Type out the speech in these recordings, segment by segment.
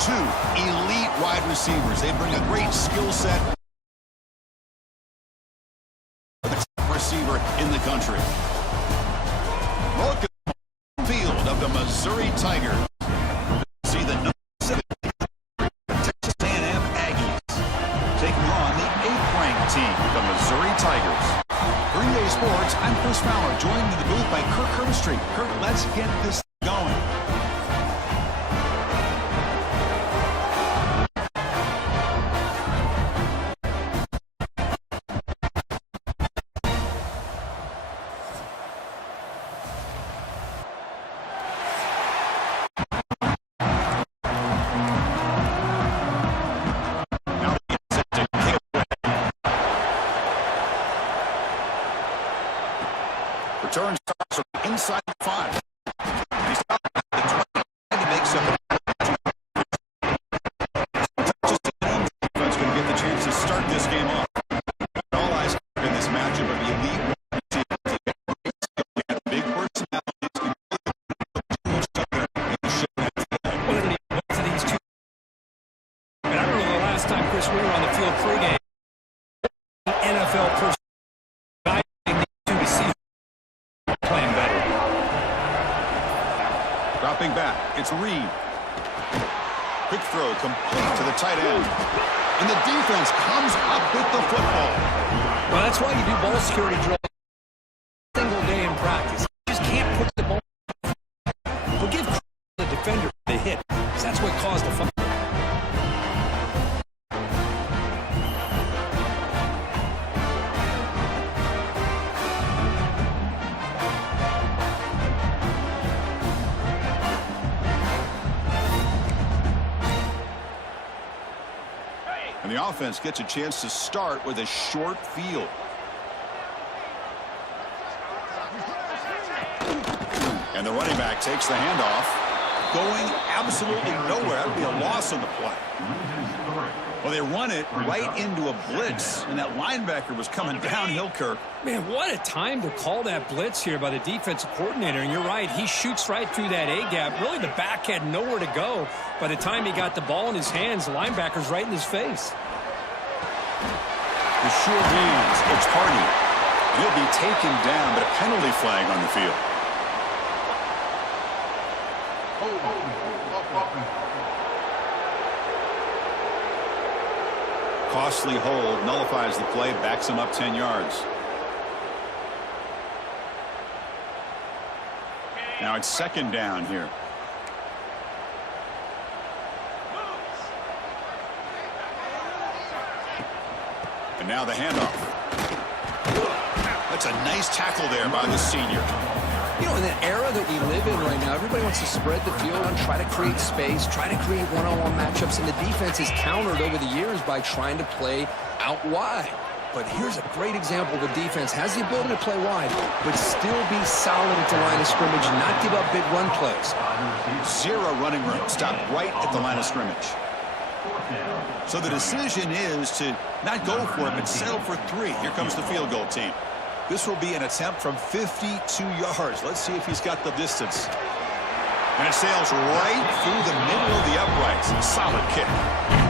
two elite wide receivers. They bring a great skill set. The top receiver in the country. Welcome to the field of the Missouri Tigers. See the number 7 Texas A&M Aggies taking on the 8th-ranked team, the Missouri Tigers. Green Day Sports, I'm Chris Fowler, joined in the booth by Kirk Herbstreit. Kirk, let's get this going. Return starts from inside the 5. He's out at the 20 and he makes up just defense going to get the chance to start this game off. All eyes in this matchup of the elite big personalities. Both of these two. And I don't know the last time, Chris, we were on the field pregame. NFL person. Dropping back, it's Reed. Quick throw complete to the tight end. And the defense comes up with the football. Well, that's why you do ball security drill single day in practice. You just can't put the ball. But give the defender the hit, because that's what caused the fumble. And the offense gets a chance to start with a short field. And the running back takes the handoff, going absolutely nowhere. That would be a loss on the play. Well, they run it right into a blitz, and that linebacker was coming downhill, Kirk. Man, what a time to call that blitz here by the defensive coordinator. And you're right, he shoots right through that A-gap. Really, the back had nowhere to go. By the time he got the ball in his hands, the linebacker's right in his face. The sure hands, it's Hardy. He'll be taken down, but a penalty flag on the field. Costly hold, nullifies the play, backs him up 10 yards. Now it's second down here. And now the handoff. That's a nice tackle there by the senior. You know, in the era that we live in right now, everybody wants to spread the field and try to create space, try to create one-on-one matchups, and the defense has countered over the years by trying to play out wide. But here's a great example. The defense has the ability to play wide, but still be solid at the line of scrimmage and not give up big run plays. Zero running room. Stopped right at the line of scrimmage. So the decision is to not go for it, but settle for 3. Here comes the field goal team. This will be an attempt from 52 yards. Let's see if he's got the distance. And it sails right through the middle of the uprights. Solid kick.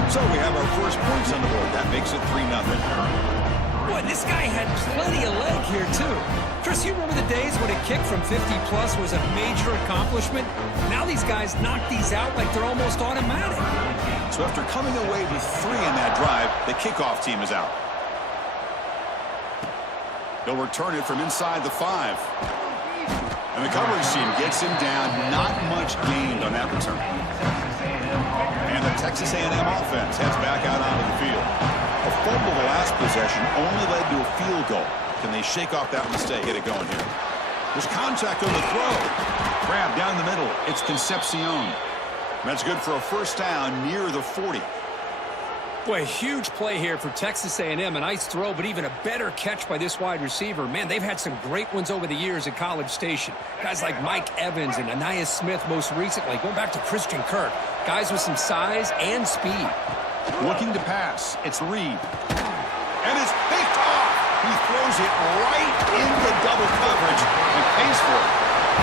So we have our first points on the board. That makes it 3-0. Boy, this guy had plenty of leg here, too. Chris, you remember the days when a kick from 50-plus was a major accomplishment? Now these guys knock these out like they're almost automatic. So after coming away with 3 in that drive, the kickoff team is out. They'll return it from inside the 5. And the coverage team gets him down. Not much gained on that return. And the Texas A&M offense heads back out onto the field. A fumble the last possession only led to a field goal. Can they shake off that mistake? Get it going here. There's contact on the throw. Grab down the middle. It's Concepcion. That's good for a first down near the 40. Boy, huge play here for Texas A&M. A nice throw, but even a better catch by this wide receiver. Man, they've had some great ones over the years at College Station. Guys like Mike Evans and Anais Smith most recently. Going back to Christian Kirk. Guys with some size and speed. Looking to pass. It's Reed. And it's picked off. He throws it right into double coverage and pays for it.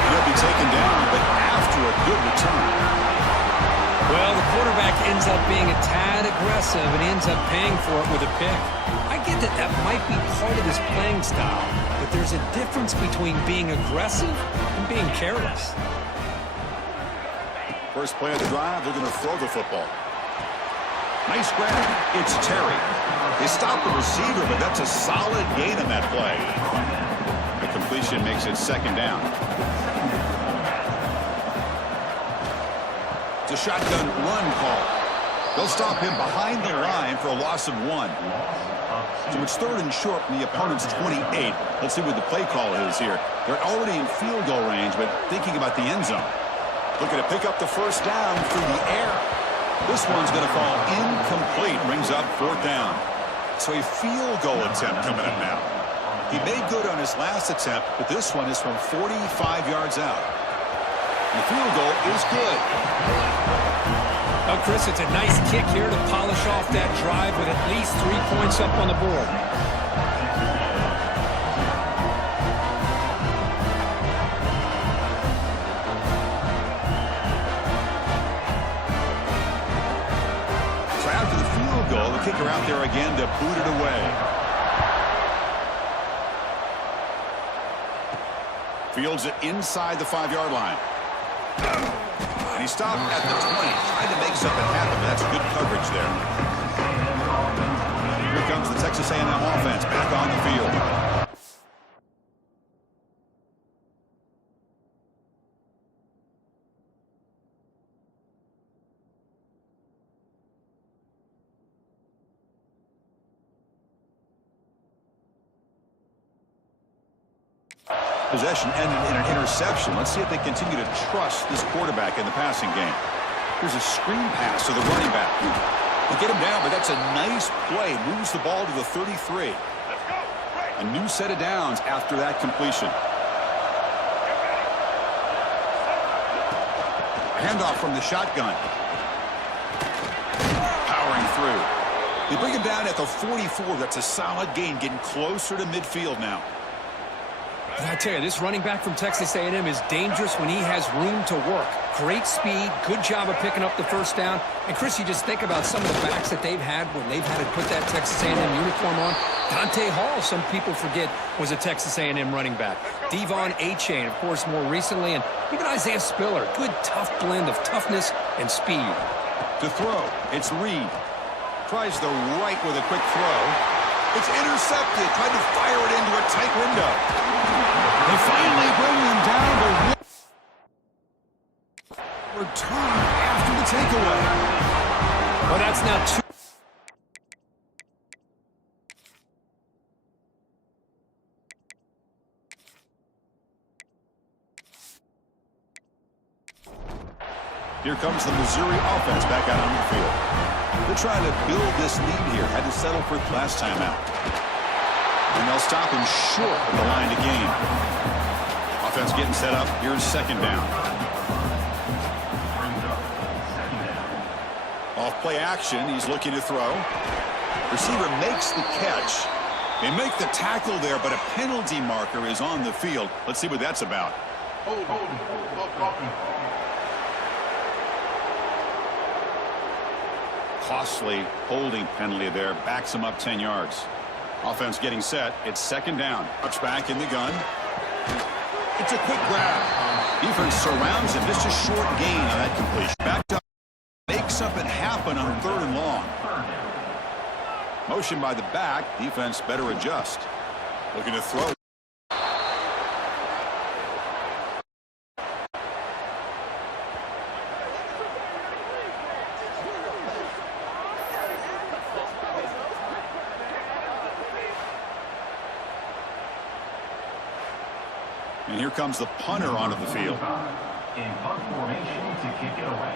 And he'll be taken down, but after a good return. Well, the quarterback ends up being a tad aggressive and ends up paying for it with a pick. I get that that might be part of his playing style, but there's a difference between being aggressive and being careless. First play of the drive, they're going to throw the football. Nice grab. It's Terry. They stop the receiver, but that's a solid gain on that play. The completion makes it second down. It's a shotgun run call. They'll stop him behind the line for a loss of 1. So it's third and short from the opponent's 28. Let's see what the play call is here. They're already in field goal range, but thinking about the end zone. Looking to pick up the first down through the air. This one's going to fall incomplete. Brings up fourth down. So a field goal attempt coming up now. He made good on his last attempt, but this one is from 45 yards out. The field goal is good. Well, Chris, it's a nice kick here to polish off that drive with at least 3 points up on the board. So after the field goal, the kicker out there again to boot it away. Fields it inside the 5-yard line. And he stopped at the 20, trying to make something happen, but that's good coverage there. Here comes the Texas A&M offense back on the field. Possession ended in an interception. Let's see if they continue to trust this quarterback in the passing game. Here's a screen pass to the running back. They get him down, but that's a nice play. Moves the ball to the 33. A new set of downs after that completion. Handoff from the shotgun. Powering through. They bring him down at the 44. That's a solid gain, getting closer to midfield now. And I tell you, this running back from Texas A&M is dangerous when he has room to work. Great speed, good job of picking up the first down. And, Chris, you just think about some of the backs that they've had when they've had to put that Texas A&M uniform on. Dante Hall, some people forget, was a Texas A&M running back. Devon Achane, of course, more recently. And even Isaiah Spiller, good, tough blend of toughness and speed. To throw, it's Reed. Tries the right with a quick throw. It's intercepted. Tried to fire it into a tight window. They finally bring him down to return after the takeaway. Well, that's now 2. Here comes the Missouri offense back out on the field. They're trying to build this lead here. Had to settle for it last time out. And they'll stop him short of the line to gain. Offense getting set up. Here's second down. Off play action. He's looking to throw. Receiver makes the catch. They make the tackle there, but a penalty marker is on the field. Let's see what that's about. Costly holding penalty there. Backs him up 10 yards. Offense getting set. It's second down. Touchback in the gun. It's a quick grab. Defense surrounds him. Just a short gain on that completion. Backed up. Make something happen on third and long. Motion by the back. Defense better adjust. Looking to throw. And here comes the punter onto the field. In punt formation to kick it away.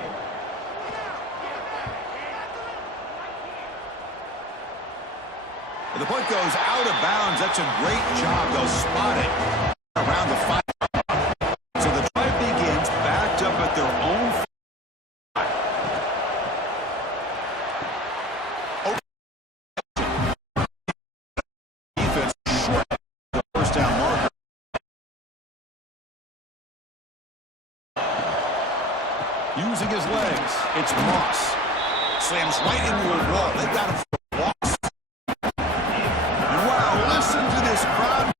The punt goes out of bounds. That's a great job. They'll spot it around the 5. So the drive begins backed up at their own 5. Defense short the first down marker. Using his legs, it's Moss. Slams right into a wall. They got him for a loss. And wow, listen to this crowd.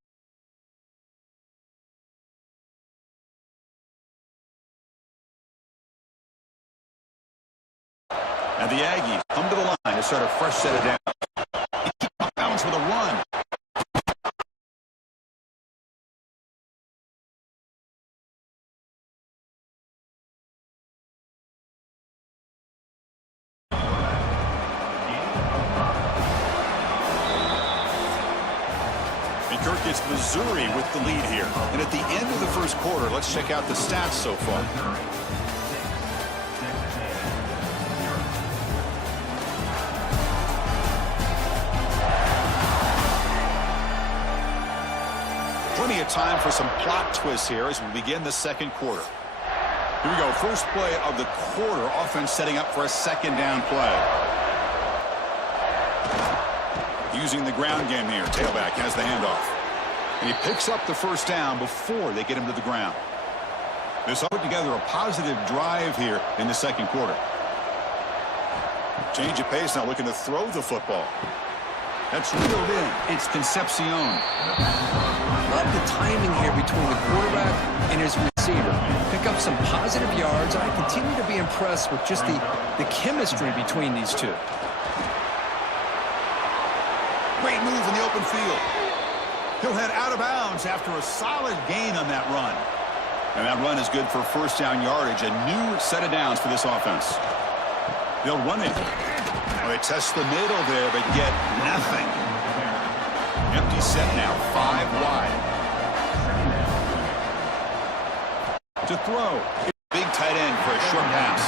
And the Aggies come to the line to start a fresh set of downs. He keeps off bounds with a run. Kirk gets Missouri with the lead here. And at the end of the first quarter, let's check out the stats so far. Plenty of time for some plot twists here as we begin the second quarter. Here we go. First play of the quarter. Offense setting up for a second down play. Using the ground game here. Tailback has the handoff. And he picks up the first down before they get him to the ground. This put together a positive drive here in the second quarter. Change of pace now, looking to throw the football. That's reeled in. It's Concepcion. Love the timing here between the quarterback and his receiver. Pick up some positive yards, and I continue to be impressed with just the chemistry between these two. Great move in the open field. He'll head out of bounds after a solid gain on that run. And that run is good for first down yardage. A new set of downs for this offense. They'll run it. Well, they test the middle there, but get nothing. Empty set now, 5 wide. To throw. Big tight end for a short pass.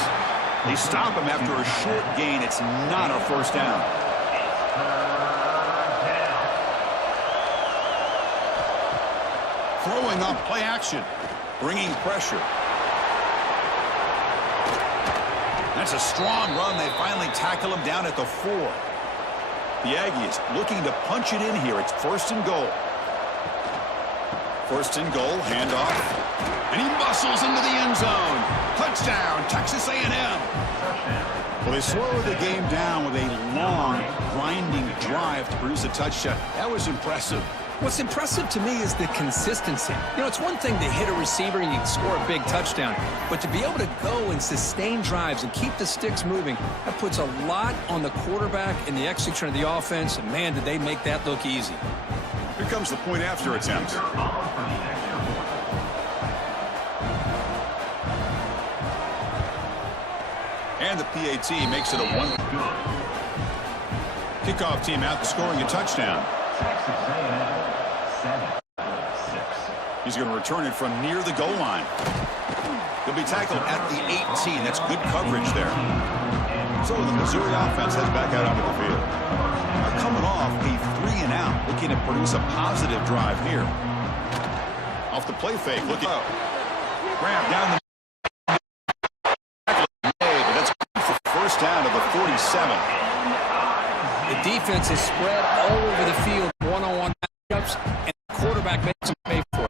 They stop him after a short gain. It's not a first down. Throwing up play action, bringing pressure. That's a strong run. They finally tackle him down at the 4. The Aggies looking to punch it in here. It's first and goal. First and goal, handoff. And he muscles into the end zone. Touchdown, Texas A&M. Well, they slowed the game down with a long, grinding drive to produce a touchdown. That was impressive. What's impressive to me is the consistency. You know, it's one thing to hit a receiver and you can score a big touchdown, but to be able to go and sustain drives and keep the sticks moving, that puts a lot on the quarterback and the execution of the offense, and man, did they make that look easy. Here comes the point after attempt. And the PAT makes it a 1. Kickoff team out scoring a touchdown. He's going to return it from near the goal line. He'll be tackled at the 18. That's good coverage there. So the Missouri offense heads back out onto the field. They're coming off a 3-and-out, looking to produce a positive drive here. Off the play fake, looking up. Grab down the but that's good for first down to the 47. The defense is spread all over the field, one-on-one matchups, and the quarterback makes them pay for it.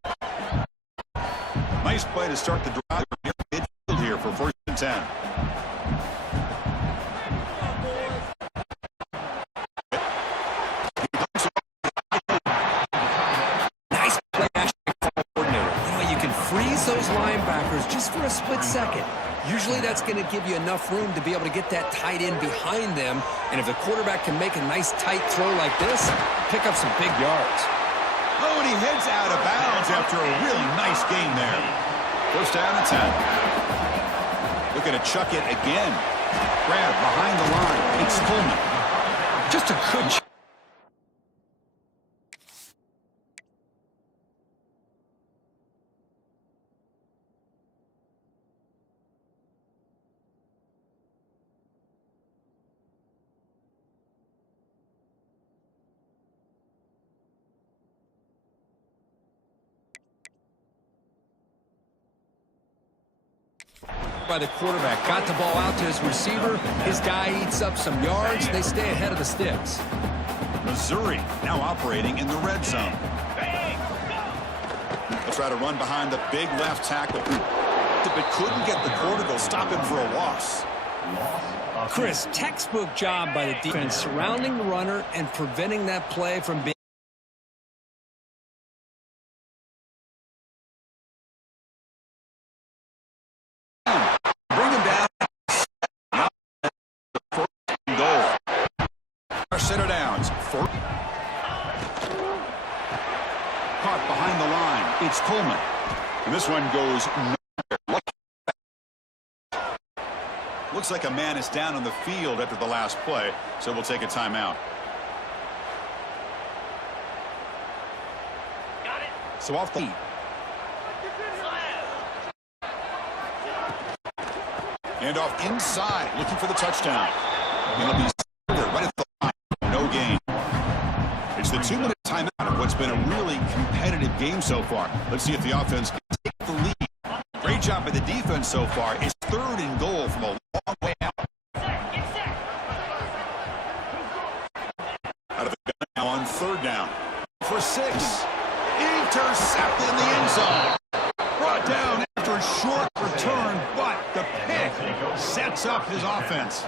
Nice play to start the drive near midfield here for first and 10. Nice play action coordinator. You know, you can freeze those linebackers just for a split second. Usually that's going to give you enough room to be able to get that tight end behind them. And if the quarterback can make a nice tight throw like this, pick up some big yards. Oh, and he heads out of bounds after a really nice gain there. First down and 10. Looking to chuck it again. Grab behind the line. It's Coleman. Just a good shot. By the quarterback, got the ball out to his receiver. His guy eats up some yards. They stay ahead of the sticks. Missouri now operating in the red zone. They'll try to run behind the big left tackle. blocked it but couldn't get the quarter. They'll stop him for a loss. Chris, textbook job by the defense surrounding the runner and preventing that play from being. Bring him down. First goal. Our center downs. Caught behind the line. It's Coleman. And this one goes nowhere. Looks like a man is down on the field after the last play, so we'll take a timeout. So off the lead. And off inside, looking for the touchdown. It'll be right at the line. No gain. It's the 2-minute timeout of what's been a really competitive game so far. Let's see if the offense can take the lead. Great job by the defense so far. It's 3rd and goal from a long way out. Out of the gun now on 3rd down. For 6. Intercepted in the end zone. Brought down after a short return, but the pick sets up his offense.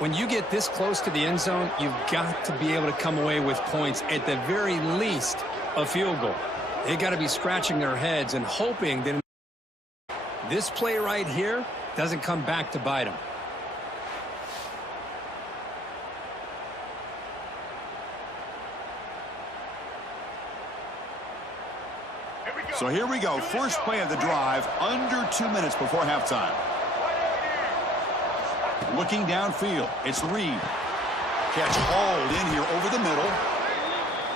When you get this close to the end zone, you've got to be able to come away with points, at the very least a field goal. They got to be scratching their heads and hoping that this play right here doesn't come back to bite them. So here we go. First play of the drive, under 2 minutes before halftime. Looking downfield, it's Reed. Catch hauled in here over the middle.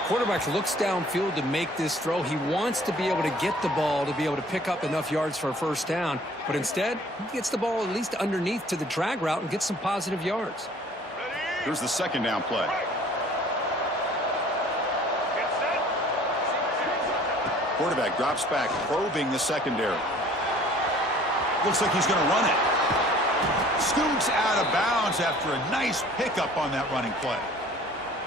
Quarterback looks downfield to make this throw. He wants to be able to get the ball to be able to pick up enough yards for a first down. But instead, he gets the ball at least underneath to the drag route and gets some positive yards. Here's the 2nd down play. Quarterback drops back, probing the secondary. Looks like he's going to run it. Scoots out of bounds after a nice pickup on that running play.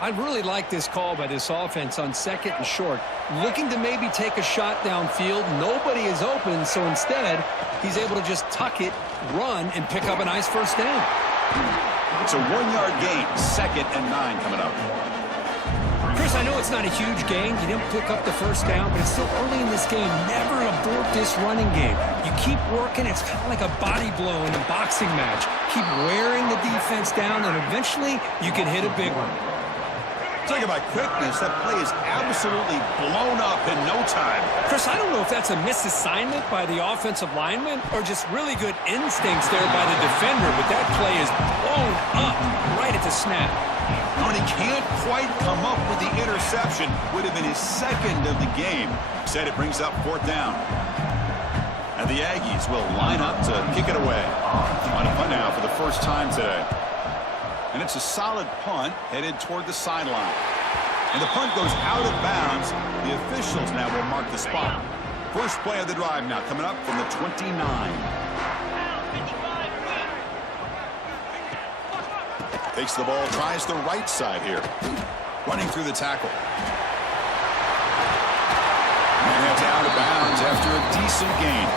I really like this call by this offense on 2nd and short. Looking to maybe take a shot downfield. Nobody is open, so instead, he's able to just tuck it, run, and pick up a nice first down. It's a 1-yard gain. 2nd and 9 coming up. Chris, I know it's not a huge gain. You didn't pick up the first down, but it's still early in this game. Never abort this running game. You keep working. It's kind of like a body blow in a boxing match. Keep wearing the defense down, and eventually you can hit a big one. Talk about quickness. That play is absolutely blown up in no time. Chris, I don't know if that's a misassignment by the offensive lineman or just really good instincts there by the defender, but that play is blown up right at the snap. When he can't quite come up with the interception, would have been his 2nd of the game. Said it brings up 4th down. And the Aggies will line up to kick it away. On a punt now for the first time today. And it's a solid punt headed toward the sideline. And the punt goes out of bounds. The officials now will mark the spot. First play of the drive now coming up from the 29. Takes the ball, tries the right side here. Running through the tackle. And it's out of bounds after a decent gain.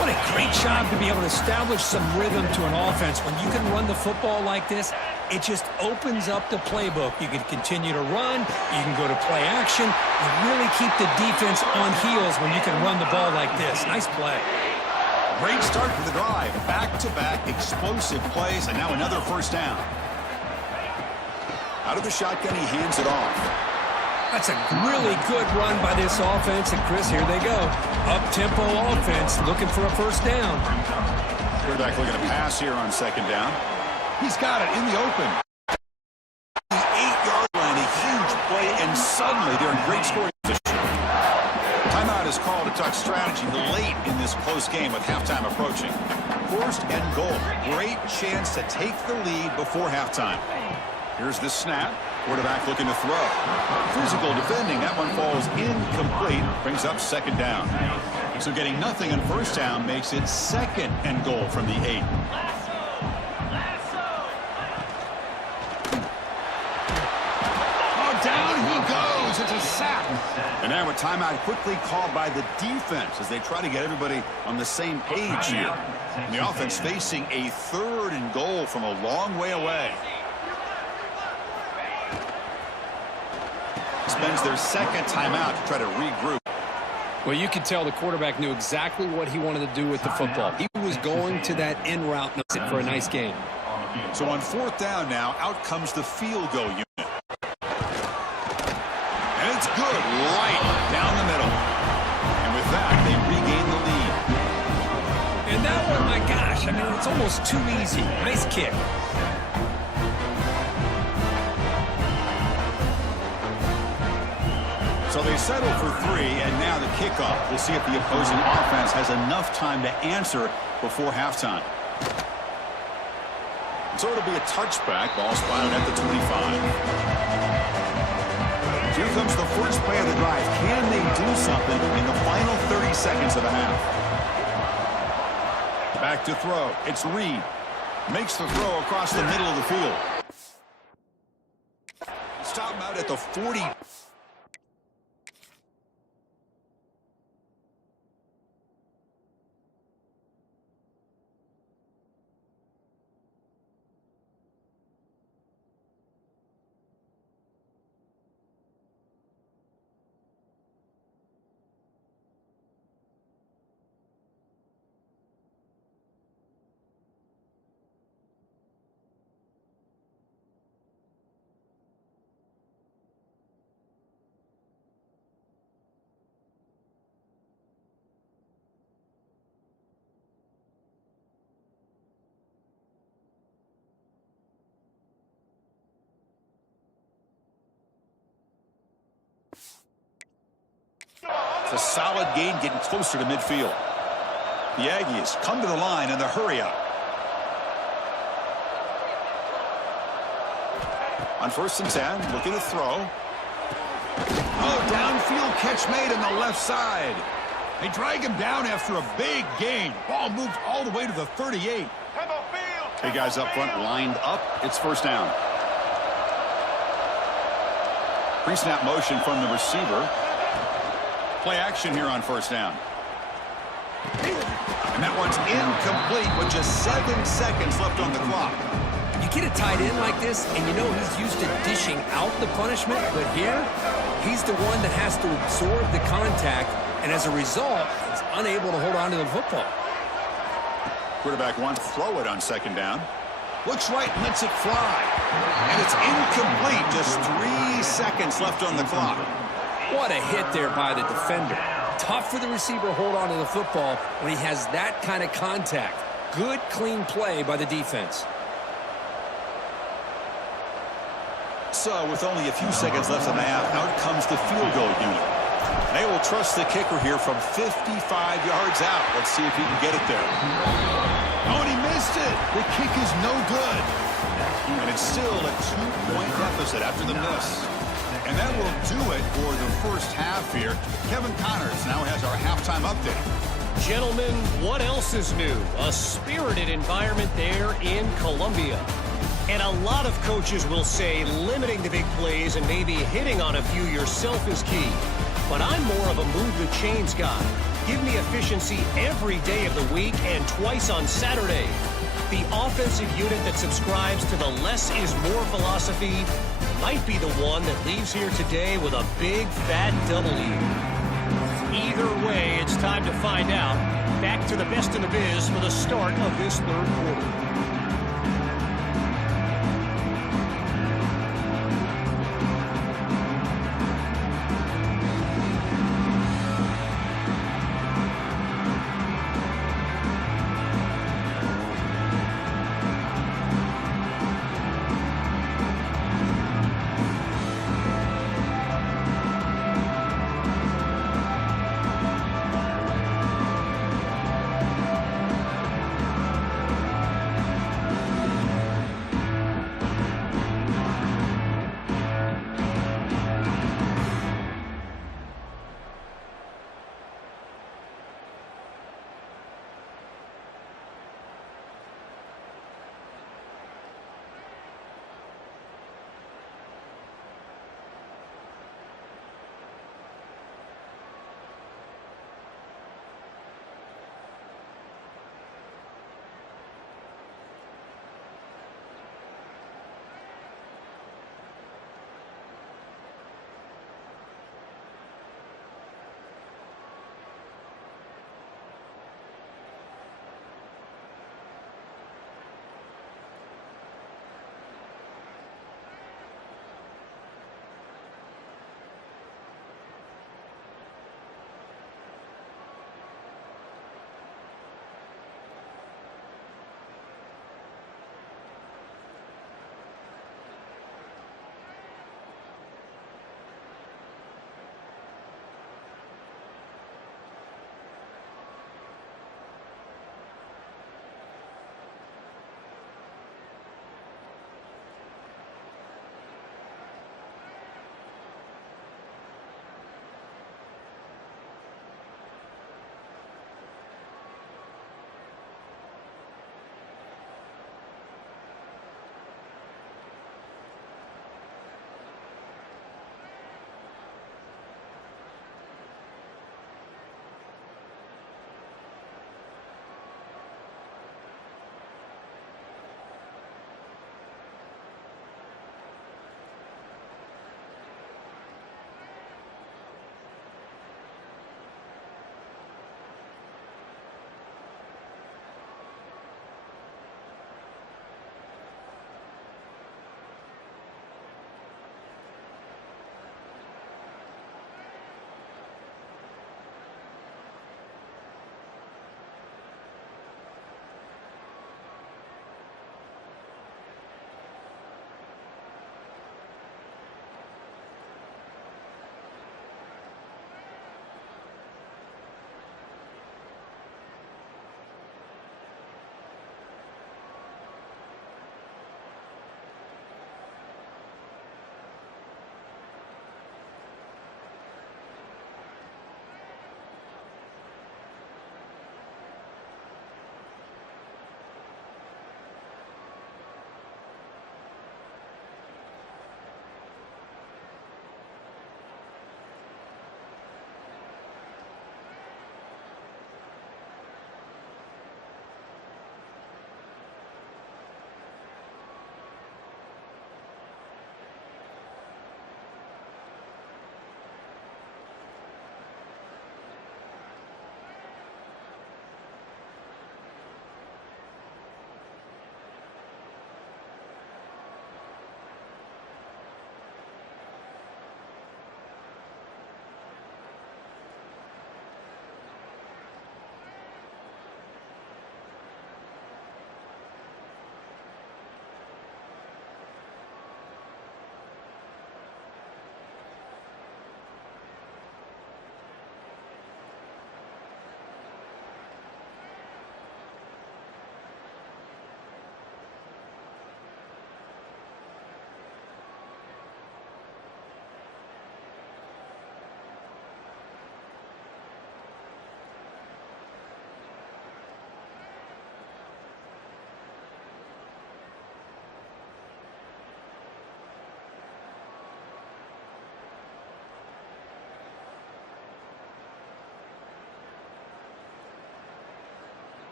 What a great job to be able to establish some rhythm to an offense. When you can run the football like this, it just opens up the playbook. You can continue to run. You can go to play action. You really keep the defense on heels when you can run the ball like this. Nice play. Great start to the drive. Back-to-back explosive plays, and now another first down. Out of the shotgun, he hands it off. That's a really good run by this offense. And, Chris, here they go. Up-tempo offense looking for a first down. Quarterback looking to pass here on 2nd down. He's got it in the open. The 8-yard line, a huge play, and suddenly they're in great scoring position. Timeout is called to talk strategy late in this close game with halftime approaching. 1st and goal. Great chance to take the lead before halftime. Here's the snap. Quarterback looking to throw. Physical defending. That one falls incomplete. Brings up 2nd down. So getting nothing on first down makes it 2nd and goal from the 8. Oh, down he goes. It's a sack. And now a timeout quickly called by the defense as they try to get everybody on the same page here. And the offense facing a 3rd and goal from a long way away. Spends their second timeout to try to regroup. Well, you could tell the quarterback knew exactly what he wanted to do with the football. He was going to that in route for a nice gain. So on 4th down now, out comes the field goal unit. And it's good, right down the middle. And with that, they regain the lead. And that one, my gosh, I mean, it's almost too easy. Nice kick. So they settle for 3, and now the kickoff. We'll see if the opposing offense has enough time to answer before halftime. So it'll be a touchback. Ball spotted at the 25. Here comes the first play of the drive. Can they do something in the final 30 seconds of the half? Back to throw. It's Reed. Makes the throw across the middle of the field. Stop him out at the 40. It's a solid gain getting closer to midfield. The Aggies come to the line in the hurry up. On 1st and 10, looking to throw. Oh, downfield catch made on the left side. They drag him down after a big gain. Ball moved all the way to the 38. Hey, guys up front lined up. It's 1st down. Pre-snap motion from the receiver. Play action here on 1st down. And that one's incomplete with just 7 seconds left on the clock. You get a tight end like this, and you know he's used to dishing out the punishment, but here, he's the one that has to absorb the contact, and as a result, he's unable to hold on to the football. Quarterback wants to throw it on 2nd down. Looks right, lets it fly. And it's incomplete. Just 3 seconds left on the clock. What a hit there by the defender. Tough for the receiver to hold on to the football when he has that kind of contact. Good, clean play by the defense. So, with only a few seconds left in the half, out comes the field goal unit. They will trust the kicker here from 55 yards out. Let's see if he can get it there. Oh, and he missed it. The kick is no good. And it's still a 2-point deficit after the miss. And that will do it for the first half here. Kevin Connors now has our halftime update. Gentlemen, what else is new? A spirited environment there in Columbia. And a lot of coaches will say limiting the big plays and maybe hitting on a few yourself is key. But I'm more of a move the chains guy. Give me efficiency every day of the week and twice on Saturday. The offensive unit that subscribes to the less is more philosophy might be the one that leaves here today with a big fat W. Either way, it's time to find out. Back to the best in the biz for the start of this 3rd quarter.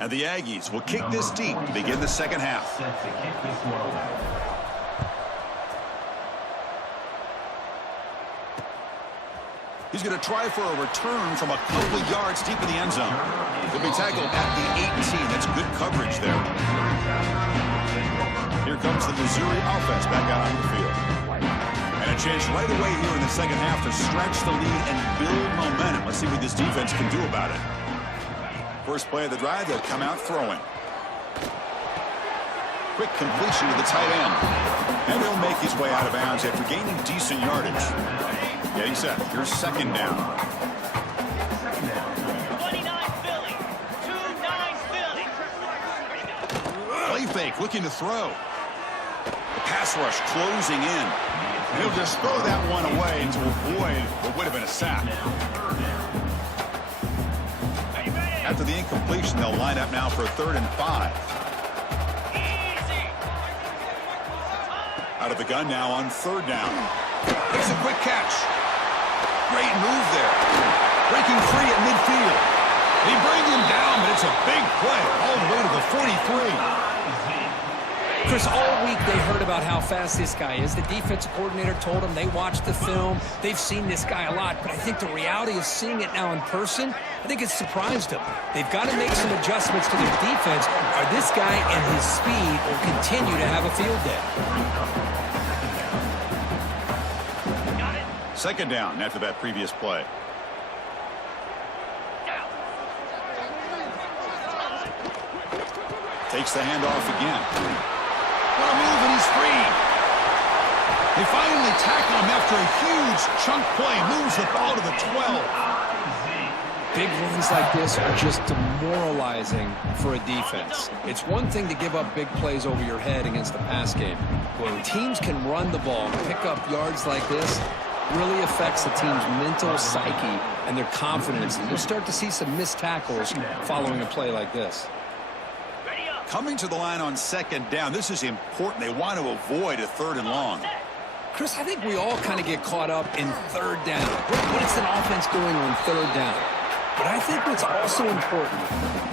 And the Aggies will kick this deep to begin the second half. Set to kick this one away. He's going to try for a return from a couple of yards deep in the end zone. He'll be tackled at the 18. That's good coverage there. Here comes the Missouri offense back out on the field. And a chance right away here in the second half to stretch the lead and build momentum. Let's see what this defense can do about it. First play of the drive, they'll come out throwing. Quick completion to the tight end. And he'll make his way out of bounds after gaining decent yardage. Getting set. Here's second down. 29 Philly. 2-9 Philly. Play fake, looking to throw. The pass rush closing in. And he'll just throw that one away to avoid what would have been a sack. After the incompletion, they'll line up now for a 3rd and 5. Out of the gun now on 3rd down. Makes a quick catch. Great move there. Breaking free at midfield. They bring him down, but it's a big play all the way to the 43. Chris, all week they heard about how fast this guy is. The defensive coordinator told them they watched the film. They've seen this guy a lot, but I think the reality of seeing it now in person, I think it's surprised them. They've got to make some adjustments to their defense, or this guy and his speed will continue to have a field day. Second down after that previous play. Takes the handoff again. What a move, and he's free. They finally tackle him after a huge chunk play. Moves the ball to the 12. Big runs like this are just demoralizing for a defense. It's one thing to give up big plays over your head against the pass game. When teams can run the ball and pick up yards like this, really affects the team's mental psyche and their confidence. And you'll start to see some missed tackles following a play like this. Coming to the line on second down. This is important. They want to avoid a 3rd and long. Chris, I think we all kind of get caught up in 3rd down. What is an offense doing on 3rd down? But I think what's also important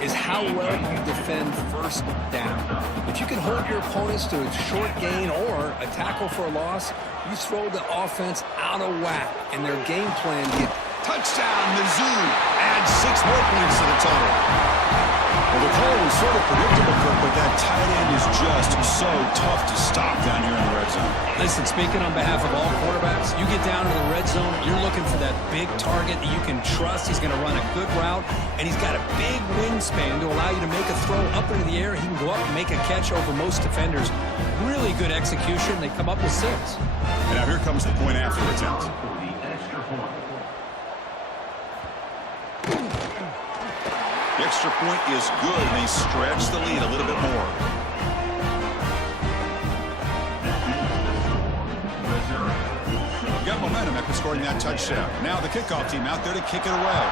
is how well you defend 1st down. If you can hold your opponents to a short gain or a tackle for a loss, you throw the offense out of whack, and their game plan gets Touchdown, Mizzou. Adds 6 more points to the total. Well, the call was sort of predictable, Kirk, but that tight end is just so tough to stop down here in the red zone. Listen, speaking on behalf of all quarterbacks, you get down to the red zone, you're looking for that big target that you can trust. He's going to run a good route, and he's got a big wingspan to allow you to make a throw up into the air. He can go up and make a catch over most defenders. Really good execution. They come up with 6. And now here comes the point after attempt. For the extra point. The extra point is good, and they stretch the lead a little bit more. Got momentum after scoring that touchdown. Now the kickoff team out there to kick it away.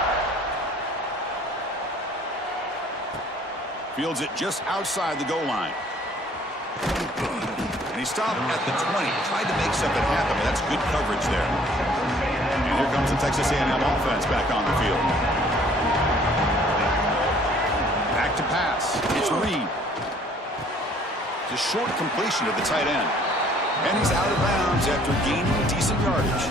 Fields it just outside the goal line. And he stopped at the 20. Tried to make something happen, but that's good coverage there. And here comes the Texas A&M offense back on the field. Back to pass. It's Reed. It's a short completion to the tight end. And he's out of bounds after gaining decent yardage.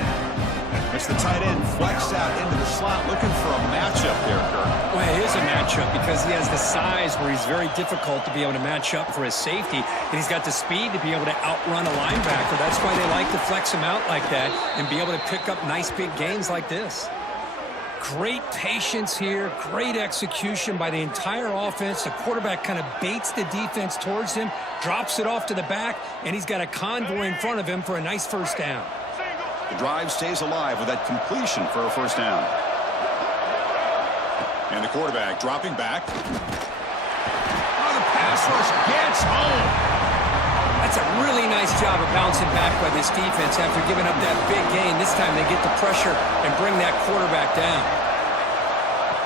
It's the tight end flexed out into the slot, looking for a matchup there, Kirk. Well, it is a matchup because he has the size where he's very difficult to be able to match up for his safety, and he's got the speed to be able to outrun a linebacker. That's why they like to flex him out like that and be able to pick up nice big gains like this. Great patience here, great execution by the entire offense. The quarterback kind of baits the defense towards him, drops it off to the back, and he's got a convoy in front of him for a nice first down. The drive stays alive with that completion for a first down. And the quarterback dropping back. Oh, the pass rush gets home. That's a really nice job of bouncing back by this defense after giving up that big gain. This time they get the pressure and bring that quarterback down.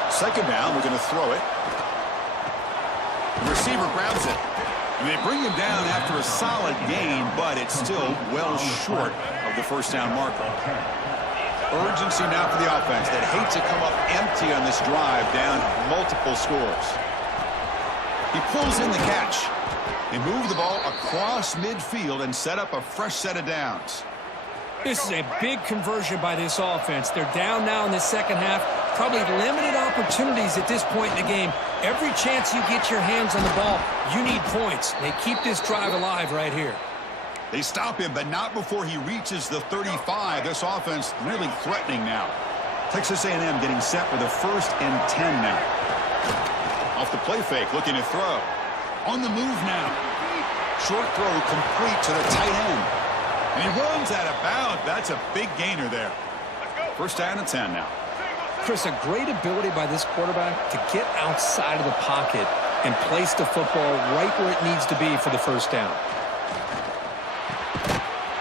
Second down, we're going to throw it. The receiver grabs it. And they bring him down after a solid gain, but it's still well short of the first down marker. Urgency now for the offense that hate to come up empty on this drive, down multiple scores. He pulls in the catch. They move the ball across midfield and set up a fresh set of downs. This is a big conversion by this offense. They're down now in the second half. Probably limited opportunities at this point in the game. Every chance you get your hands on the ball, you need points. They keep this drive alive right here. They stop him, but not before he reaches the 35. This offense really threatening now. Texas A&M getting set for the 1st and 10 now. Off the play fake, looking to throw. On the move now. Short throw complete to the tight end. And he runs out of bounds. That's a big gainer there. 1st down and 10 now. Chris, a great ability by this quarterback to get outside of the pocket and place the football right where it needs to be for the 1st down.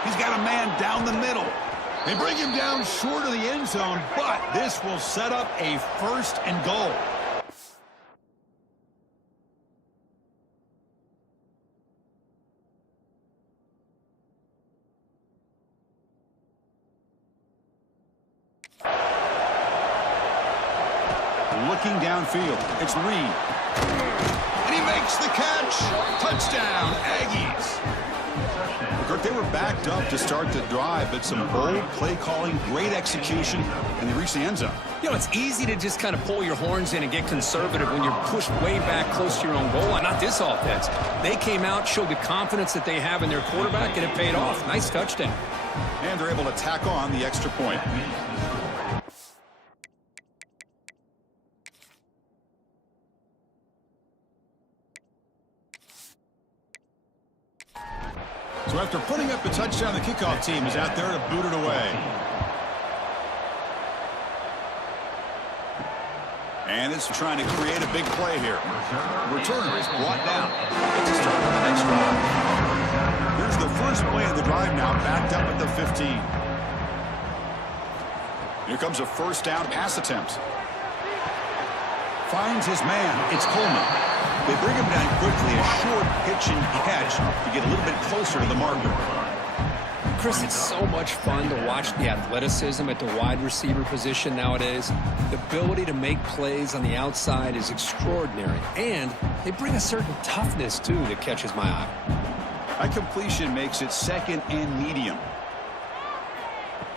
He's got a man down the middle. They bring him down short of the end zone, but this will set up a 1st and goal. Looking downfield, it's Reed. And he makes the catch. Touchdown, Aggies. Kirk, they were backed up to start the drive, but some bold play calling, great execution, and they reached the end zone. You know, it's easy to just kind of pull your horns in and get conservative when you're pushed way back close to your own goal line. Not this offense. They came out, showed the confidence that they have in their quarterback, and it paid off. Nice touchdown. And they're able to tack on the extra point. So after putting up a touchdown, the kickoff team is out there to boot it away. And it's trying to create a big play here. Returner is brought down. It's a start on the next drive. Here's the first play of the drive now, backed up at the 15. Here comes a 1st down pass attempt. Finds his man. It's Coleman. They bring him down quickly, a short pitch and catch to get a little bit closer to the marker. Chris, it's so much fun to watch the athleticism at the wide receiver position nowadays. The ability to make plays on the outside is extraordinary, and they bring a certain toughness, too, that catches my eye. That completion makes it 2nd and medium.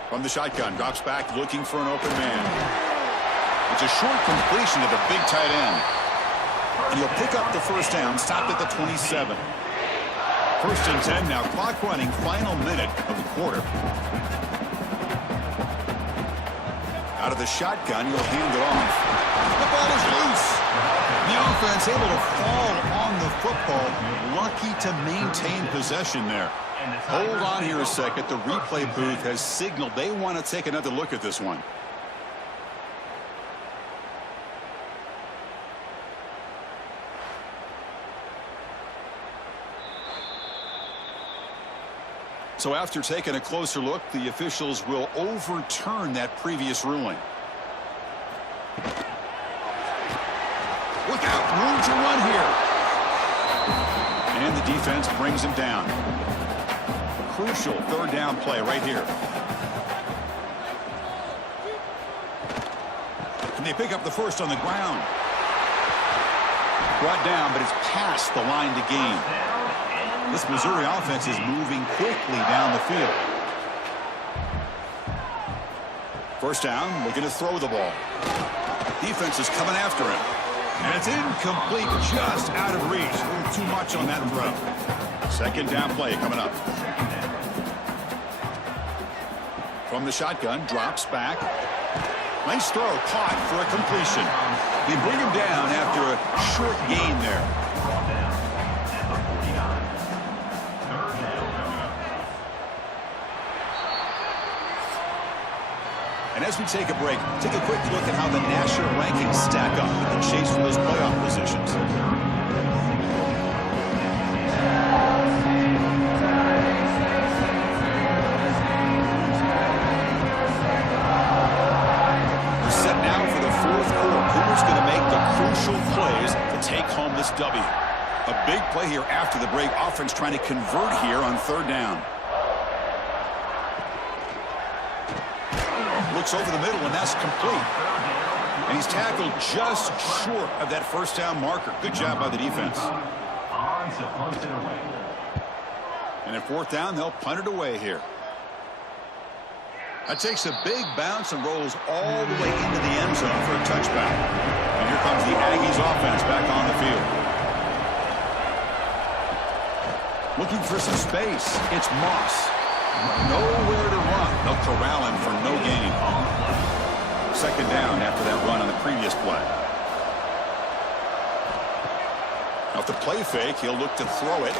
From the shotgun, drops back looking for an open man. It's a short completion to the big tight end. And he'll pick up the 1st down, stopped at the 27. 1st and 10 now, clock running, final minute of the quarter. Out of the shotgun, he'll hand it off. The ball is loose. The offense able to fall on the football, lucky to maintain possession there. Hold on here a second. The replay booth has signaled they want to take another look at this one. So after taking a closer look, the officials will overturn that previous ruling. Look out, room to run here. And the defense brings him down. Crucial 3rd down play right here. And they pick up the 1st on the ground. Brought down, but it's past the line to gain. This Missouri offense is moving quickly down the field. 1st down, looking to throw the ball. Defense is coming after him. And it's incomplete, just out of reach. A little too much on that throw. 2nd down play coming up. From the shotgun, drops back. Nice throw, caught for a completion. They bring him down after a short gain there. And as we take a break, take a quick look at how the national rankings stack up in the chase for those playoff positions. We're set now for the 4th quarter. Who's going to make the crucial plays to take home this W? A big play here after the break. Offense trying to convert here on 3rd down. Looks over the middle, and that's complete. And he's tackled just short of that first down marker. Good job by the defense. Odds of punts it away. And at fourth down, they'll punt it away here. That takes a big bounce and rolls all the way into the end zone for a touchback. And here comes the Aggies offense back on the field. Looking for some space. It's Moss. Nowhere to run. They'll corral him for no gain. Second down after that run on the previous play. Off the play fake, he'll look to throw it.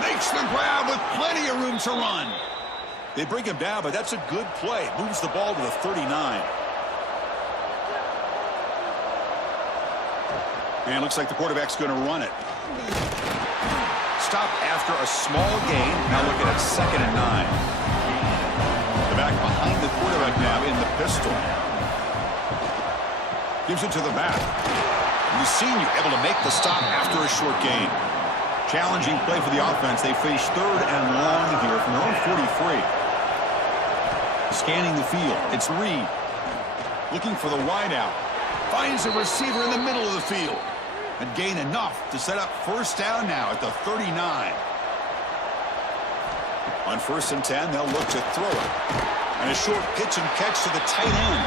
Makes the grab with plenty of room to run. They bring him down, but that's a good play. Moves the ball to the 39. And it looks like the quarterback's going to run it. Stop after a small gain. Now looking at 2nd and 9. The back behind the quarterback now in the pistol. Gives it to the back. The senior able to make the stop after a short gain. Challenging play for the offense. They face 3rd and long here from their own 43. Scanning the field. It's Reed. Looking for the wideout. Finds a receiver in the middle of the field. And gain enough to set up first down now at the 39. On 1st and 10, they'll look to throw it. And a short pitch and catch to the tight end.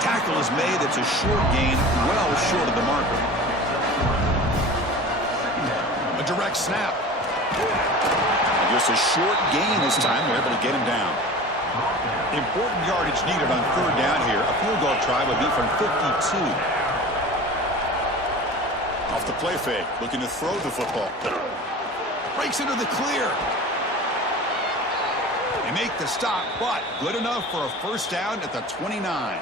Tackle is made. It's a short gain, well short of the marker. A direct snap. And just a short gain this time. They're able to get him down. Important yardage needed on 3rd down here. A field goal try would be from 52. Off the play fake, looking to throw the football. Breaks into the clear. They make the stop, but good enough for a first down at the 29.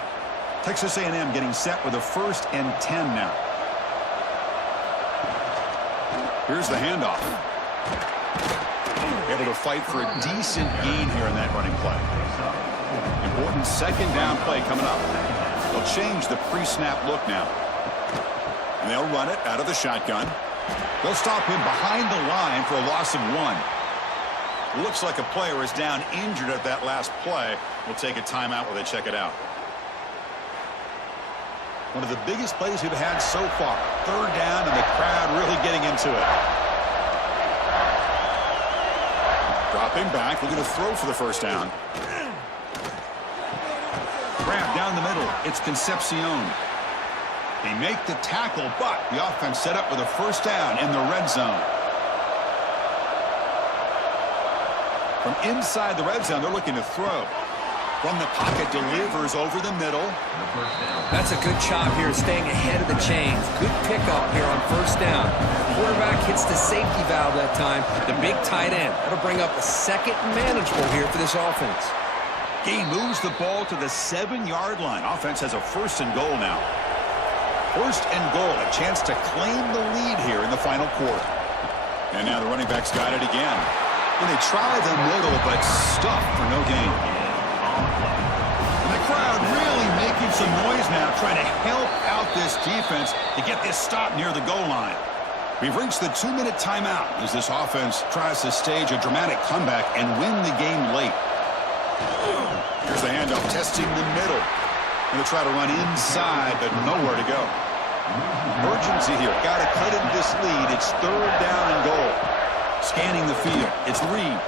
Texas A&M getting set with a 1st and 10 now. Here's the handoff. Able to fight for a decent gain here in that running play. Important 2nd down play coming up. They'll change the pre-snap look now. And they'll run it out of the shotgun. They'll stop him behind the line for a loss of 1. Looks like a player is down injured at that last play. We'll take a timeout while they check it out. One of the biggest plays we've had so far. 3rd down and the crowd really getting into it. Dropping back, looking to throw for the first down. Grab down the middle. It's Concepcion. They make the tackle, but the offense set up with a first down in the red zone. From inside the red zone, they're looking to throw. From the pocket, delivers over the middle. That's a good job here, staying ahead of the chains. Good pickup here on 1st down. The quarterback hits the safety valve that time. The big tight end. That'll bring up a 2nd and manageable here for this offense. He moves the ball to the 7-yard line. Offense has a 1st and goal now. 1st and goal, a chance to claim the lead here in the final quarter. And now the running back's got it again. And they try the middle, but stuffed for no gain. And the crowd really making some noise now, trying to help out this defense to get this stop near the goal line. We've reached the 2-minute timeout as this offense tries to stage a dramatic comeback and win the game late. Here's the handoff, testing the middle. Going to try to run inside, but nowhere to go. Urgency here. Got to cut into this lead. It's 3rd down and goal. Scanning the field. It's Reed.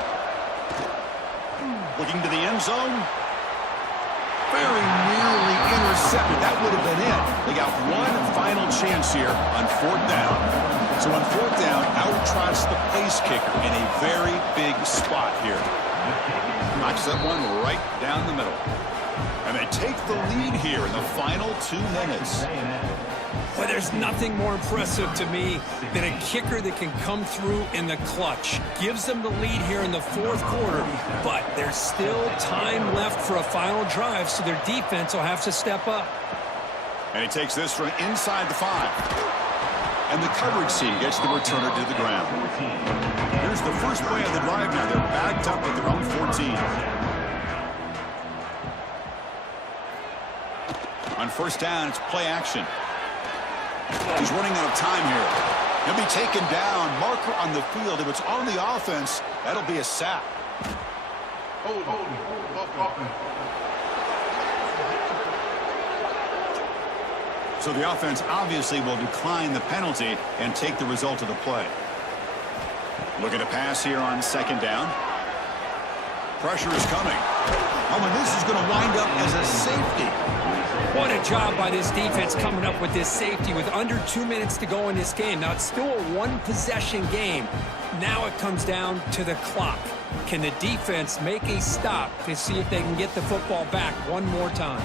Looking to the end zone. Very nearly intercepted. That would have been it. They got one final chance here on 4th down. So on 4th down, out trots the place kicker in a very big spot here. Knocks that one right down the middle. And they take the lead here in the final 2 minutes. Well, there's nothing more impressive to me than a kicker that can come through in the clutch. Gives them the lead here in the 4th quarter, but there's still time left for a final drive, so their defense will have to step up. And he takes this from inside the 5. And the coverage team gets the returner to the ground. Here's the first play of the drive now. They're backed up at their own 14. On 1st down, it's play action. He's running out of time here. He'll be taken down. Marker on the field. If it's on the offense, that'll be a sack. So the offense obviously will decline the penalty and take the result of the play. Looking to pass here on second down. Pressure is coming. Oh, and this is going to wind up as a safety. What a job by this defense coming up with this safety with under 2 minutes to go in this game. Now, it's still a one-possession game. Now it comes down to the clock. Can the defense make a stop to see if they can get the football back one more time?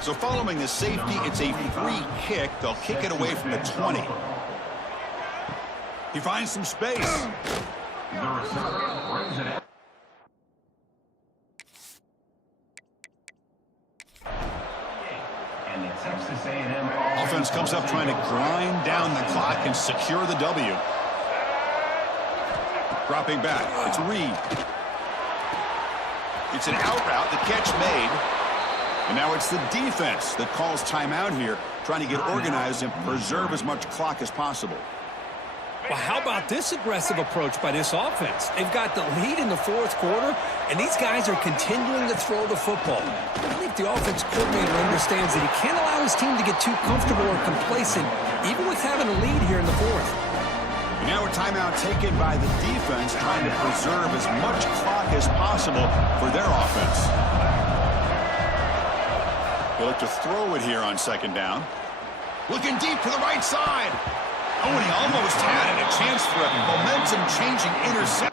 So following the safety, it's a free kick. They'll kick it away from the 20. He finds some space. The receiver brings it out. And the Texas A&M Offense comes up trying to grind down the clock and secure the W. Dropping back. It's Reed. It's an out route. The catch made. And now it's the defense that calls timeout here, trying to get organized and preserve as much clock as possible. Well, how about this aggressive approach by this offense? They've got the lead in the fourth quarter, and these guys are continuing to throw the football. I think the offense coordinator understands that he can't allow his team to get too comfortable or complacent, even with having a lead here in the fourth. And now a timeout taken by the defense, trying to preserve as much clock as possible for their offense. They'll look to throw it here on second down. Looking deep to the right side. Oh, and he almost had it. A chance for a momentum-changing interception.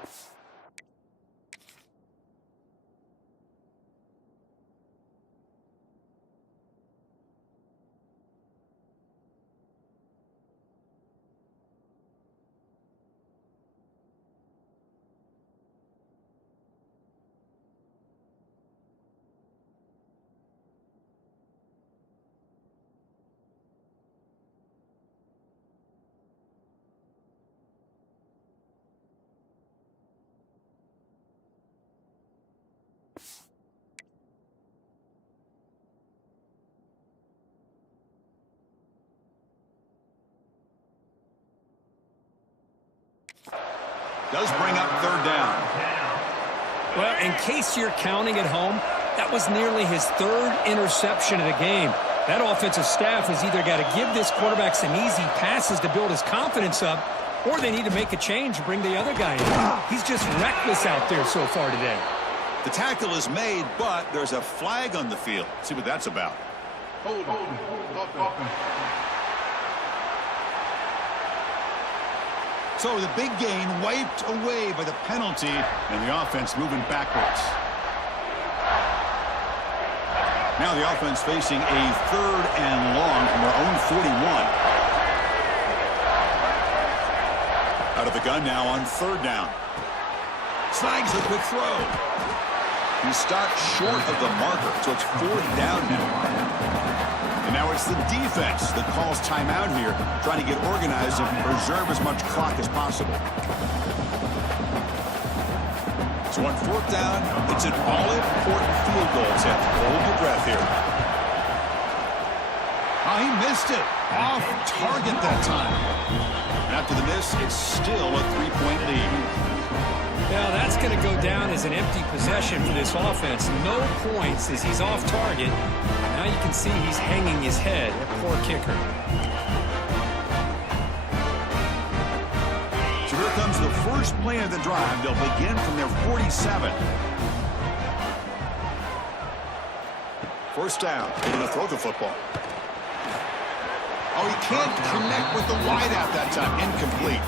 Does bring up third down. Well, in case you're counting at home, that was nearly his third interception of the game. That offensive staff has either got to give this quarterback some easy passes to build his confidence up, or they need to make a change and bring the other guy in. He's just reckless out there so far today. The tackle is made, but there's a flag on the field. Let's see what that's about. Hold on. So the big gain wiped away by the penalty, and the offense moving backwards. Now the offense facing a third and long from their own 41. Out of the gun now on third down. Snags the quick throw. He stopped short of the marker, so it's fourth down now. And now it's the defense that calls timeout here, trying to get organized and preserve as much clock as possible. So on fourth down, it's an all-important field goal attempt. Hold your breath here. Oh, he missed it. Off target that time. After the miss, it's still a three-point lead. Now that's going to go down as an empty possession for this offense. No points as he's off target. Now you can see he's hanging his head. That poor kicker. So here comes the first play of the drive. They'll begin from their 47. First down. They're going to throw the football. Oh, he can't connect with the wideout that time. Incomplete.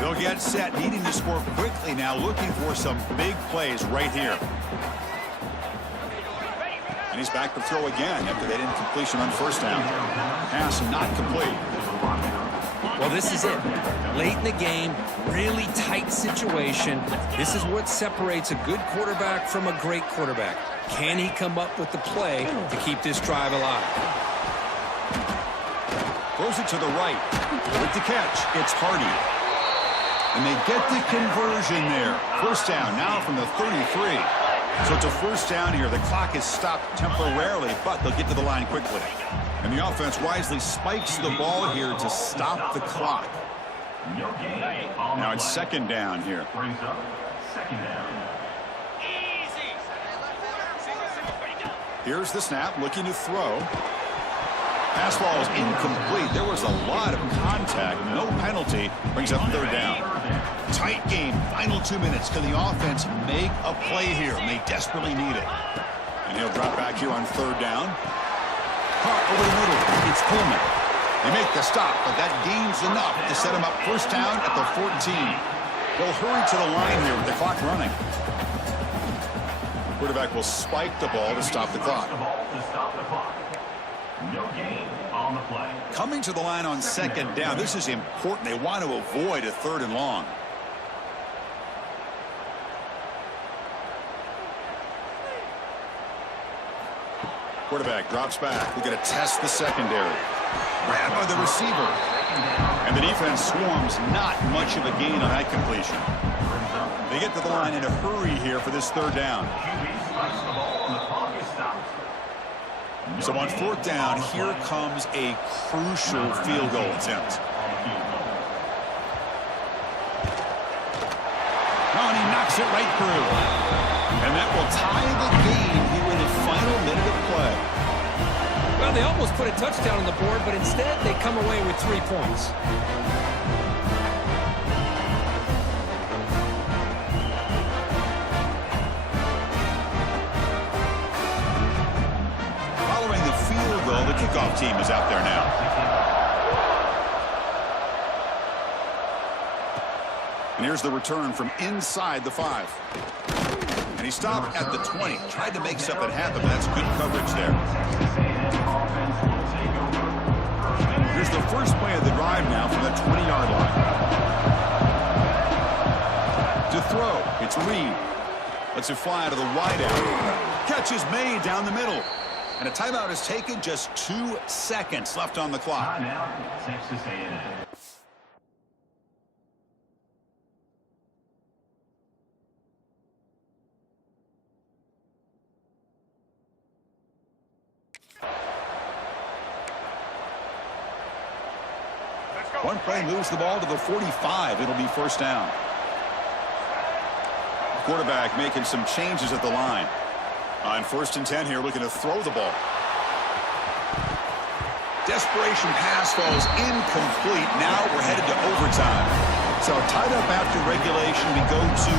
They'll get set, needing to score quickly now, looking for some big plays right here. And he's back to throw again after that incompletion on first down. Pass not complete. Well, this is it. Late in the game, really tight situation. This is what separates a good quarterback from a great quarterback. Can he come up with the play to keep this drive alive? Throws it to the right. With the catch, it's Hardy. And they get the conversion there. First down now from the 33. So it's a first down here. The clock is stopped temporarily, but they'll get to the line quickly. And the offense wisely spikes the ball here to stop the clock. Now it's second down here. second down. Easy. Where'd he go? Here's the snap, looking to throw. Pass ball is incomplete. There was a lot of contact. No penalty. Brings up third down. Tight game. Final 2 minutes. Can the offense make a play here? And they desperately need it. And he'll drop back here on third down. Hart over the middle. It's Pullman. They make the stop, but that gains enough to set him up first down at the 14. They'll hurry to the line here with the clock running. Quarterback will spike the ball to stop the clock. No gain on the play. Coming to the line on second down. This is important. They want to avoid a third and long. Quarterback drops back. We're going to test the secondary. Grabbed by the receiver. And the defense swarms. Not much of a gain on that completion. They get to the line in a hurry here for this third down. So on fourth down, here comes a crucial field goal attempt. Oh, and he knocks it right through. And that will tie the game here in the final minute of play. Well, they almost put a touchdown on the board, but instead they come away with 3 points. Following the field goal, the kickoff team is out there now. And here's the return from inside the 5. And he stopped at the 20. Tried to make something happen, but that's good coverage there. Here's the first play of the drive now from the 20-yard line. To throw, it's Reed. Lets it fly out of the wideout. Catch is made down the middle. And a timeout is taken. Just 2 seconds left on the clock. Timeout, Texas A&M. One play moves the ball to the 45. It'll be first down. Quarterback making some changes at the line. On 1st and 10 here, looking to throw the ball. Desperation pass falls incomplete. Now we're headed to overtime. So tied up after regulation, we go to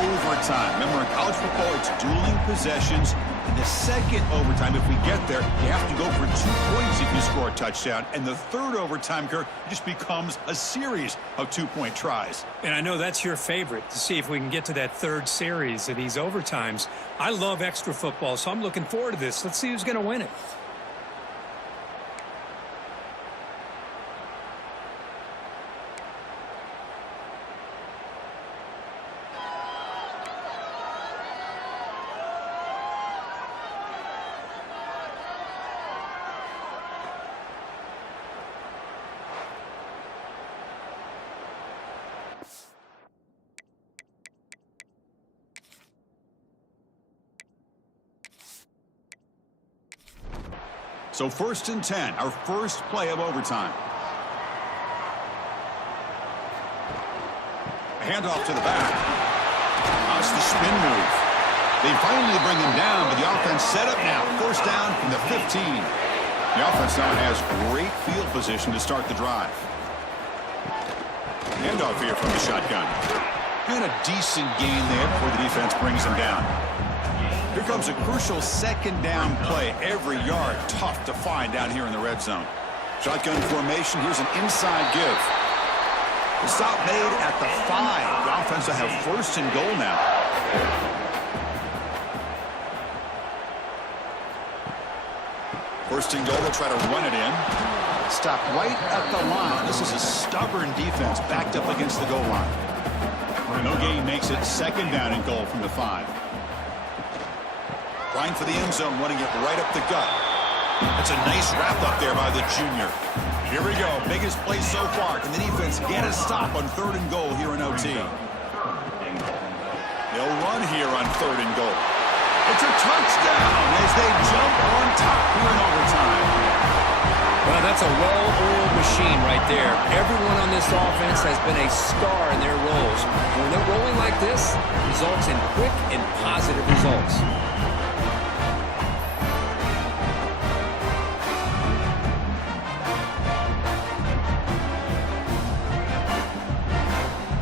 overtime. Remember, in college football, it's dueling possessions. In the second overtime, if we get there, you have to go for 2 points if you score a touchdown. And the third overtime, Kirk, just becomes a series of 2-point tries. And I know that's your favorite, to see if we can get to that third series of these overtimes. I love extra football, so I'm looking forward to this. Let's see who's going to win it. So 1st and 10, our first play of overtime. A handoff to the back. That's the spin move. They finally bring him down, but the offense set up now. First down from the 15. The offense now has great field position to start the drive. Handoff here from the shotgun. And a decent gain there before the defense brings him down. Here comes a crucial second down play. Every yard tough to find down here in the red zone. Shotgun formation. Here's an inside give. The stop made at the 5. The offense will have 1st and goal now. First and goal, they'll try to run it in. Stop right at the line. This is a stubborn defense backed up against the goal line. No gain makes it second down and goal from the 5. Line for the end zone, running it right up the gut. It's a nice wrap up there by the junior. Here we go. Biggest play so far. Can the defense get a stop on 3rd and goal here in OT? They'll run here on 3rd and goal. It's a touchdown as they jump on top here in overtime. Well, that's That's a well-oiled machine right there. Everyone on this offense has been a star in their roles. When they're rolling like this, it results in quick and positive results.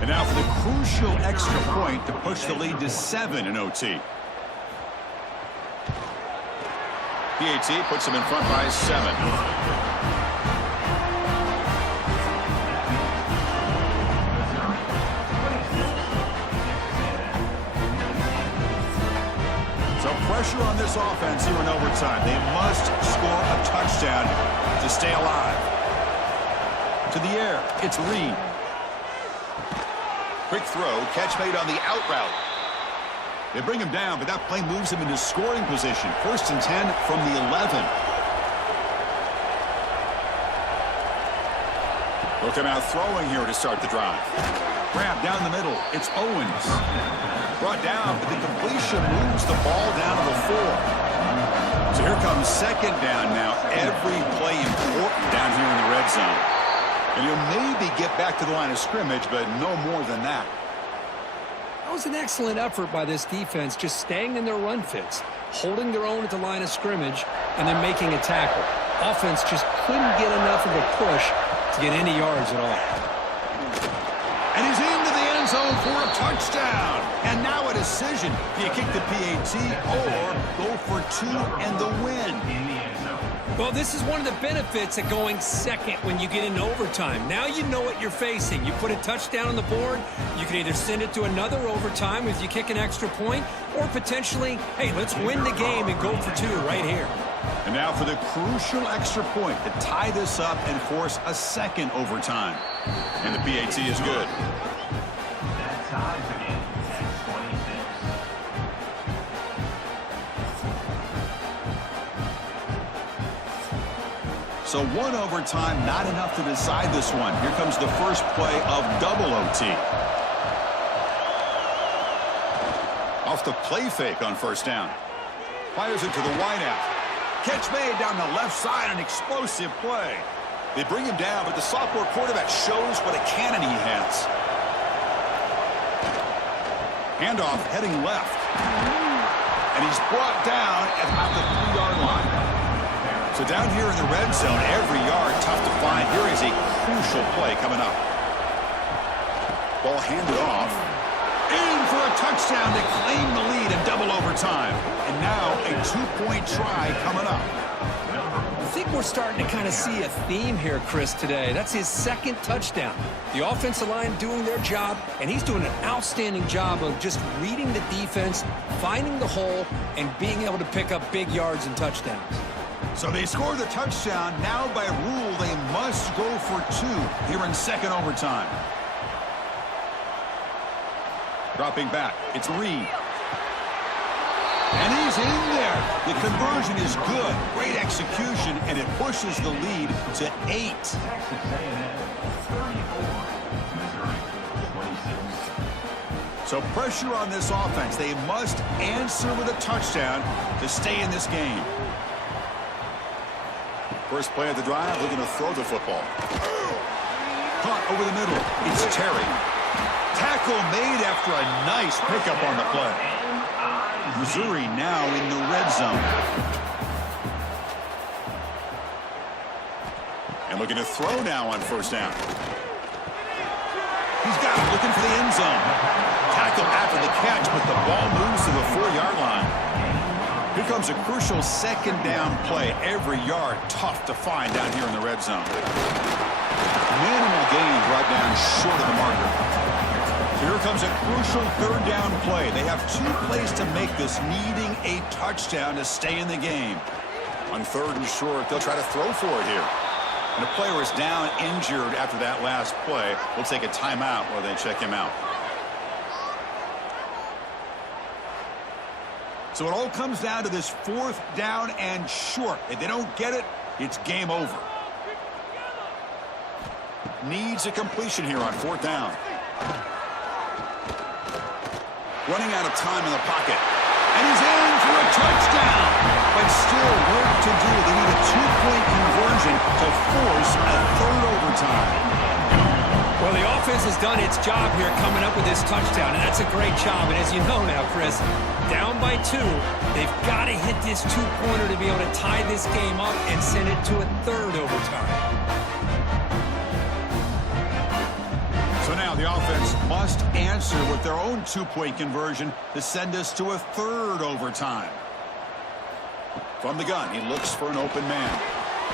And now for the crucial extra point to push the lead to 7 in OT. PAT puts them in front by 7. So pressure on this offense here in overtime. They must score a touchdown to stay alive. To the air, it's Reed. Quick throw, catch made on the out route. They bring him down, but that play moves him into scoring position. 1st and 10 from the 11. They'll come out throwing here to start the drive. Grab down the middle. It's Owens. Brought down, but the completion moves the ball down to the 4. So here comes 2nd down now. Every play important down here in the red zone. And you'll maybe get back to the line of scrimmage, but no more than that. That was an excellent effort by this defense, just staying in their run fits, holding their own at the line of scrimmage, and then making a tackle. Offense just couldn't get enough of a push to get any yards at all. And he's into the end zone for a touchdown. And now a decision. Do you kick the PAT or go for 2 and the win? Well, this is one of the benefits of going second when you get into overtime. Now you know what you're facing. You put a touchdown on the board, you can either send it to another overtime if you kick an extra point, or potentially, hey, let's win the game and go for 2 right here. And now for the crucial extra point to tie this up and force a 2nd overtime. And the PAT is good. That ties the game at 26. So 1 overtime, not enough to decide this one. Here comes the first play of double OT. Off the play fake on 1st down. Fires it to the wideout. Catch made down the left side, an explosive play. They bring him down, but the sophomore quarterback shows what a cannon he has. Handoff heading left. And he's brought down at about the 3-yard line. So down here in the red zone, every yard tough to find. Here is a crucial play coming up. Ball handed off. In for a touchdown to claim the lead in double overtime. And now a 2-point try coming up. I think we're starting to kind of see a theme here, Chris, today. That's his 2nd touchdown. The offensive line doing their job, and he's doing an outstanding job of just reading the defense, finding the hole, and being able to pick up big yards and touchdowns. So they score the touchdown. Now by rule, they must go for 2 here in 2nd overtime. Dropping back, it's Reed. And he's in there. The conversion is good. Great execution, and it pushes the lead to 8. Texas A&M 34, Missouri 26. So pressure on this offense. They must answer with a touchdown to stay in this game. First play of the drive, looking to throw the football. Caught over the middle. It's Terry. Tackle made after a nice pickup on the play. Missouri now in the red zone. And looking to throw now on 1st down. He's got it, looking for the end zone. Tackle after the catch, but the ball moves to the 4-yard line. Here comes a crucial 2nd down play. Every yard tough to find down here in the red zone. Minimal gain brought down short of the marker. So here comes a crucial 3rd down play. They have 2 plays to make this, needing a touchdown to stay in the game. On 3rd and short, they'll try to throw for it here. And the player is down injured after that last play. We'll take a timeout while they check him out. So it all comes down to this 4th down and short. If they don't get it, it's game over. Needs a completion here on 4th down. Running out of time in the pocket. And he's in for a touchdown. But still work to do. They need a 2-point conversion to offense has done its job here coming up with this touchdown, and that's a great job. And as you know now, Chris, down by 2, they've got to hit this 2-pointer to be able to tie this game up and send it to a 3rd overtime. So now the offense must answer with their own 2-point conversion to send us to a 3rd overtime. From the gun, he looks for an open man.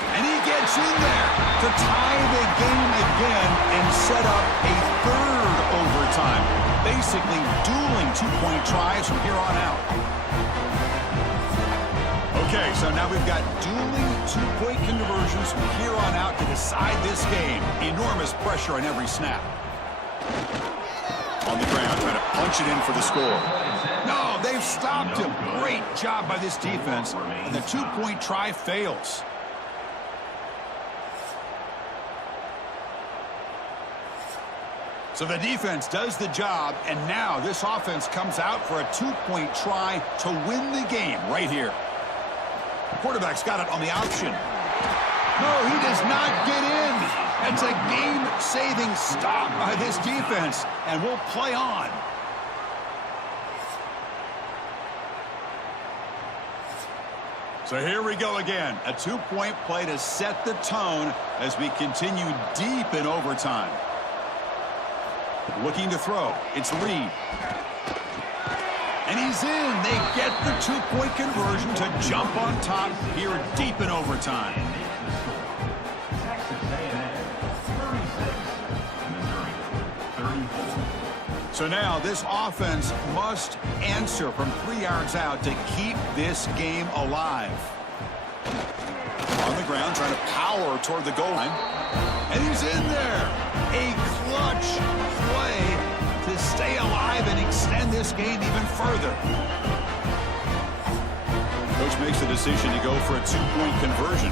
And he gets in there to tie the game again and set up a 3rd overtime. Basically dueling 2-point tries from here on out. Okay, so now we've got dueling 2-point conversions from here on out to decide this game. Enormous pressure on every snap. On the ground, trying to punch it in for the score. No, they've stopped him. Great job by this defense. And the 2-point try fails. So the defense does the job, and now this offense comes out for a 2-point try to win the game right here. Quarterback's got it on the option. No, he does not get in. That's a game-saving stop by this defense, and we'll play on. So here we go again. A 2-point play to set the tone as we continue deep in overtime. Looking to throw. It's Reed. And he's in. They get the 2-point conversion to jump on top here deep in overtime. So now this offense must answer from 3 yards out to keep this game alive. On the ground, trying to power toward the goal line. And he's in there. A clutch play to stay alive and extend this game even further. Coach makes the decision to go for a 2-point conversion.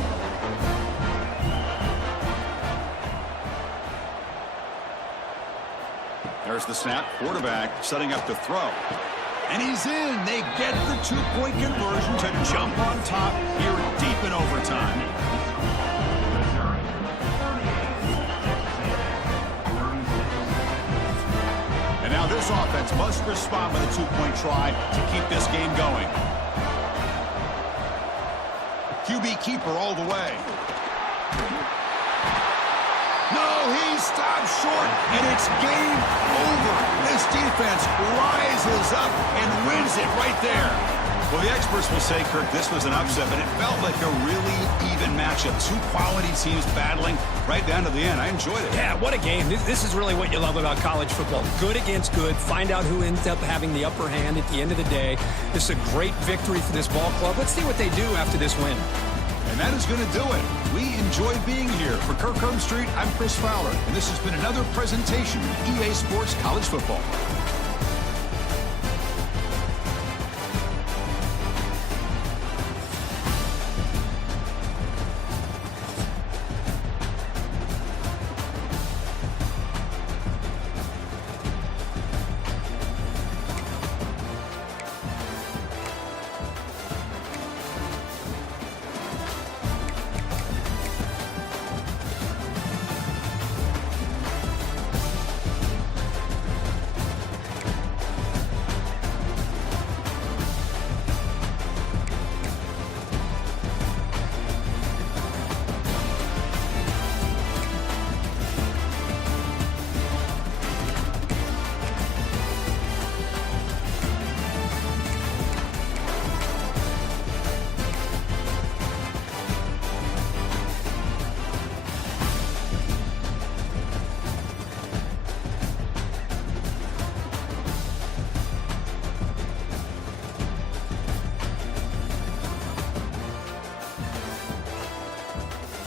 There's the snap. Quarterback setting up to throw. And he's in. They get the 2-point conversion to jump on top here deep in overtime. And now this offense must respond with a 2-point try to keep this game going. QB keeper all the way. No, he stops short, and it's game over. This defense rises up and wins it right there. Well, the experts will say, Kirk, this was an upset, but it felt like a really even matchup. 2 quality teams battling right down to the end. I enjoyed it. Yeah, what a game. This is really what you love about college football. Good against good. Find out who ends up having the upper hand at the end of the day. This is a great victory for this ball club. Let's see what they do after this win. And that is going to do it. We enjoyed being here. For Kirk Street, I'm Chris Fowler, and this has been another presentation of EA Sports College Football.